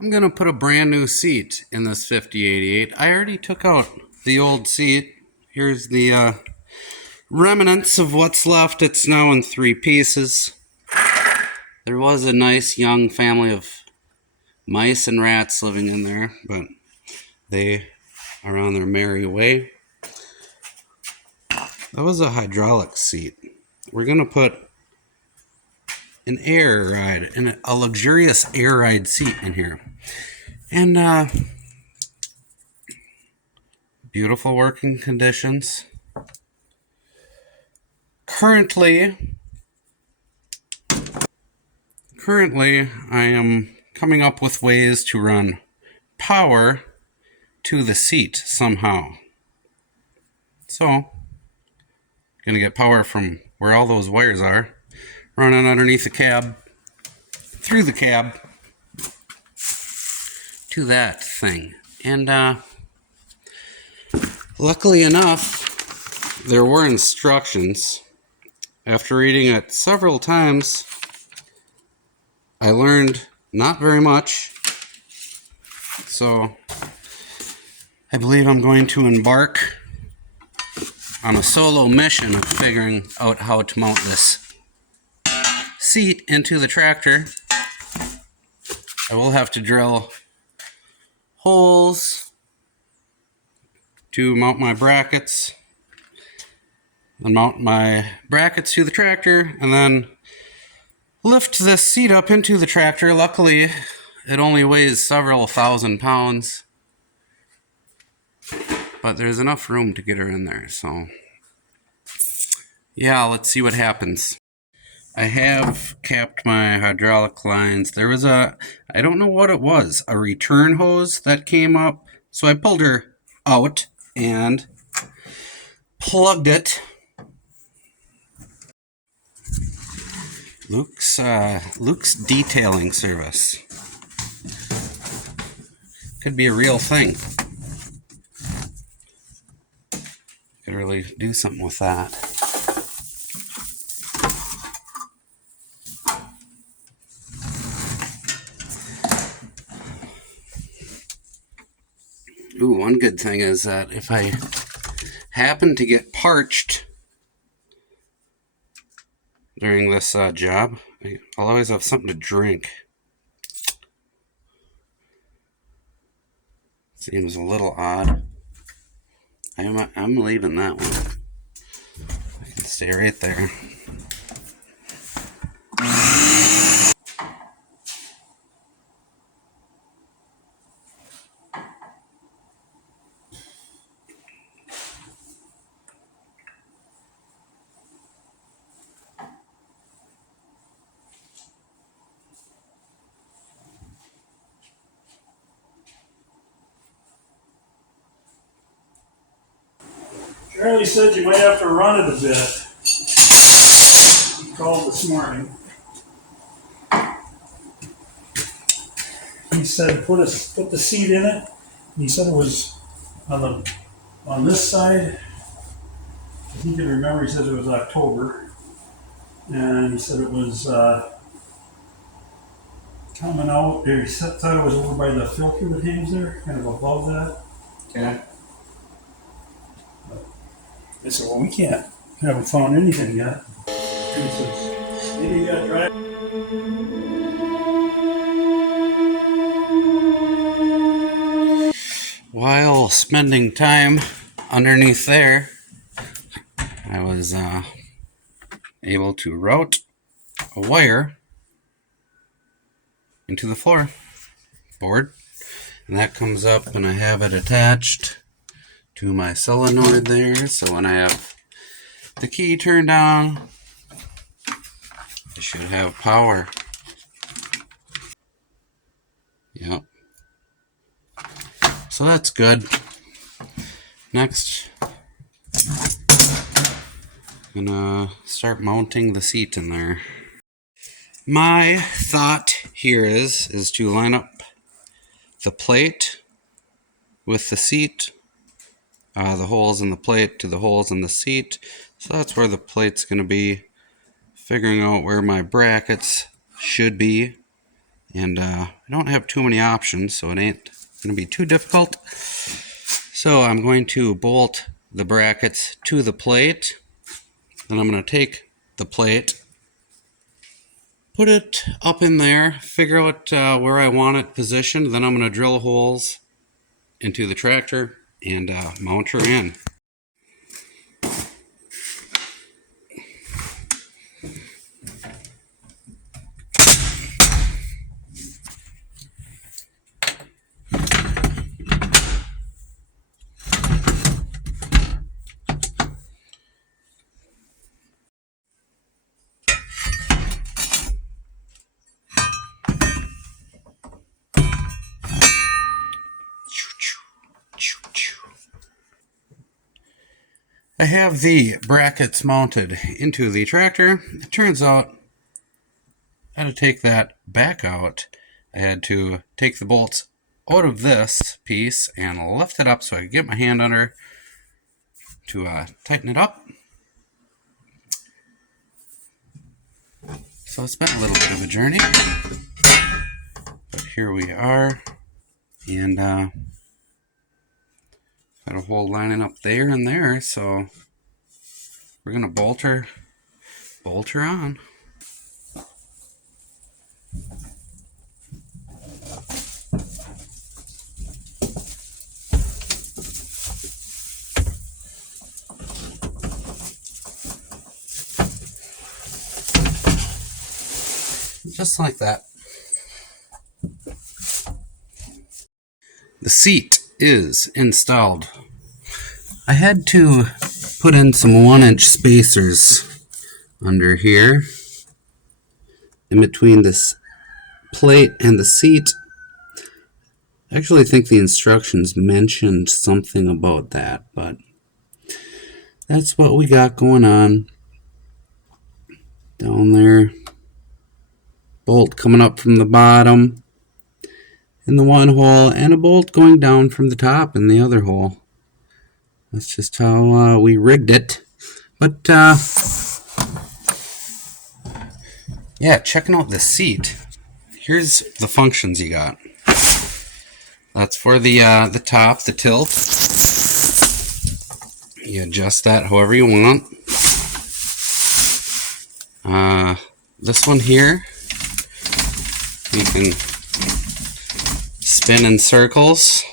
I'm going to put a brand new seat in this 5088. I already took out the old seat. Here's the remnants of what's left. It's now in 3 pieces. There was a nice young family of mice and rats living in there, but they are on their merry way. That was a hydraulic seat. We're going to put an air ride, and a luxurious air ride seat in here. And beautiful working conditions. Currently, I am coming up with ways to run power to the seat somehow. So, gonna get power from where all those wires are, running underneath the cab, through the cab, to that thing. And luckily enough, there were instructions. After reading it several times, I learned not very much. So, I believe I'm going to embark on a solo mission of figuring out how to mount this seat into the tractor. I will have to drill holes to mount my brackets, and mount my brackets to the tractor, and then lift this seat up into the tractor. Luckily, it only weighs several thousand pounds, but there's enough room to get her in there. So yeah, let's see what happens. I have capped my hydraulic lines. There was I don't know what it was, a return hose that came up. So I pulled her out and plugged it. Luke's detailing service. Could be a real thing. Could really do something with that. Ooh, one good thing is that if I happen to get parched during this job, I'll always have something to drink. Seems a little odd. I'm leaving that one. I can stay right there. Charlie said you might have to run it a bit. He called this morning. He said put the seat in it. And he said it was on this side. If he can remember, he said it was October, and he said it was coming out. He thought it was over by the filter that hangs there, kind of above that. Okay. I said, well, we haven't found anything yet. And he says, maybe you got to drive. While spending time underneath there, I was able to route a wire into the floorboard, and that comes up, and I have it attached to my solenoid there. So when I have the key turned on, I should have power. Yep. So that's good. Next, I'm gonna start mounting the seat in there. My thought here is to line up the plate with the seat, the holes in the plate to the holes in the seat. So that's where the plate's gonna be. Figuring out where my brackets should be. And I don't have too many options, so it ain't going to be too difficult. So I'm going to bolt the brackets to the plate. Then I'm going to take the plate, put it up in there, figure out where I want it positioned. Then I'm going to drill holes into the tractor and mount her in. I have the brackets mounted into the tractor. It turns out I had to take that back out. I had to take the bolts out of this piece and lift it up so I could get my hand under to tighten it up. So it's been a little bit of a journey, but here we are, and got a hole lining up there and there, so we're gonna bolt her on. Just like that. The seat is installed. I had to put in some 1-inch spacers under here in between this plate and the seat. I actually think the instructions mentioned something about that, but that's what we got going on down there. Bolt coming up from the bottom in the one hole, and a bolt going down from the top in the other hole. That's just how we rigged it. But yeah, checking out the seat. Here's the functions you got. That's for the top, the tilt. You adjust that however you want. This one here, you can spin in circles.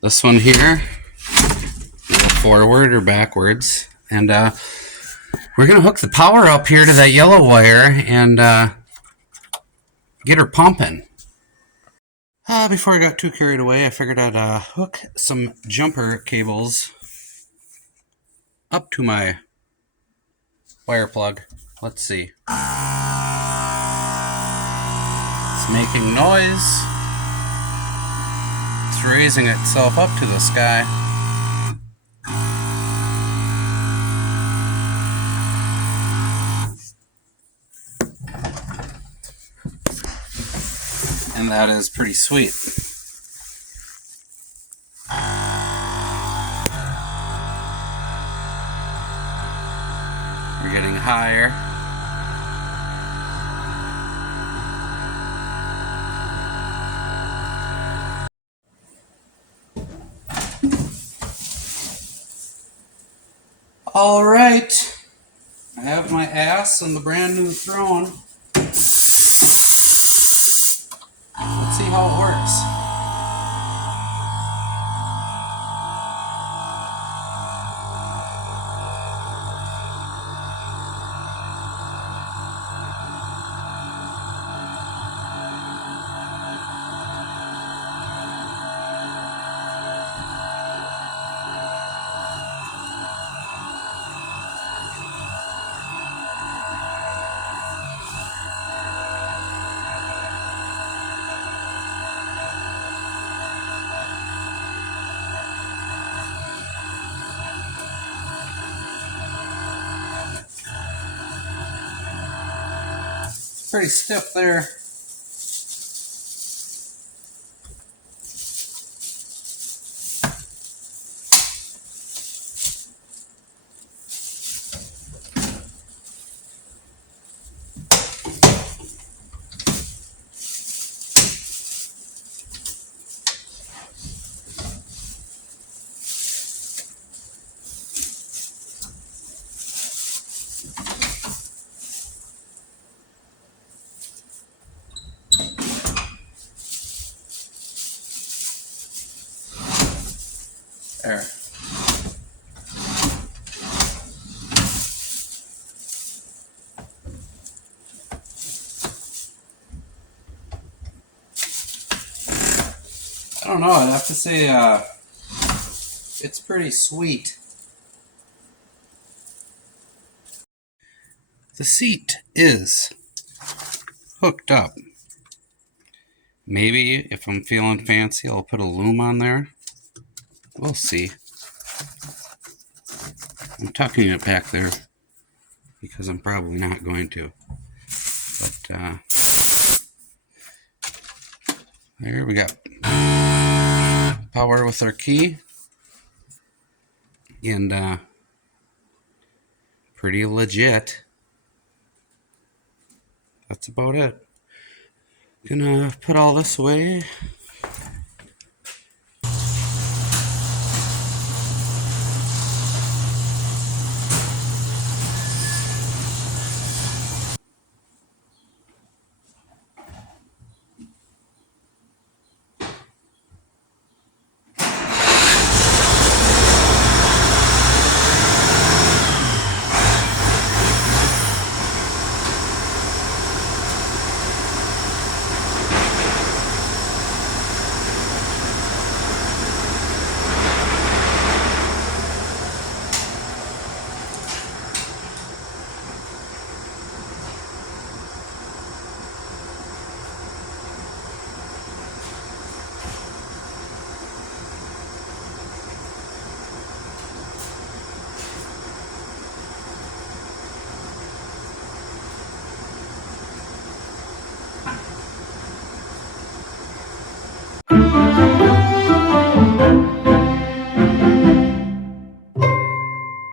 This one here, forward or backwards. And we're going to hook the power up here to that yellow wire and get her pumping. Before I got too carried away, I figured I'd hook some jumper cables up to my wire plug. Let's see. It's making noise. It's raising itself up to the sky. And that is pretty sweet. We're getting higher. All right, I have my ass on the brand new throne. Let's see how it works. Pretty stiff there. There. I don't know, I'd have to say it's pretty sweet. The seat is hooked up. Maybe if I'm feeling fancy, I'll put a loom on there. We'll see. I'm tucking it back there because I'm probably not going to. But there we go. Power with our key. And pretty legit. That's about it. Gonna put all this away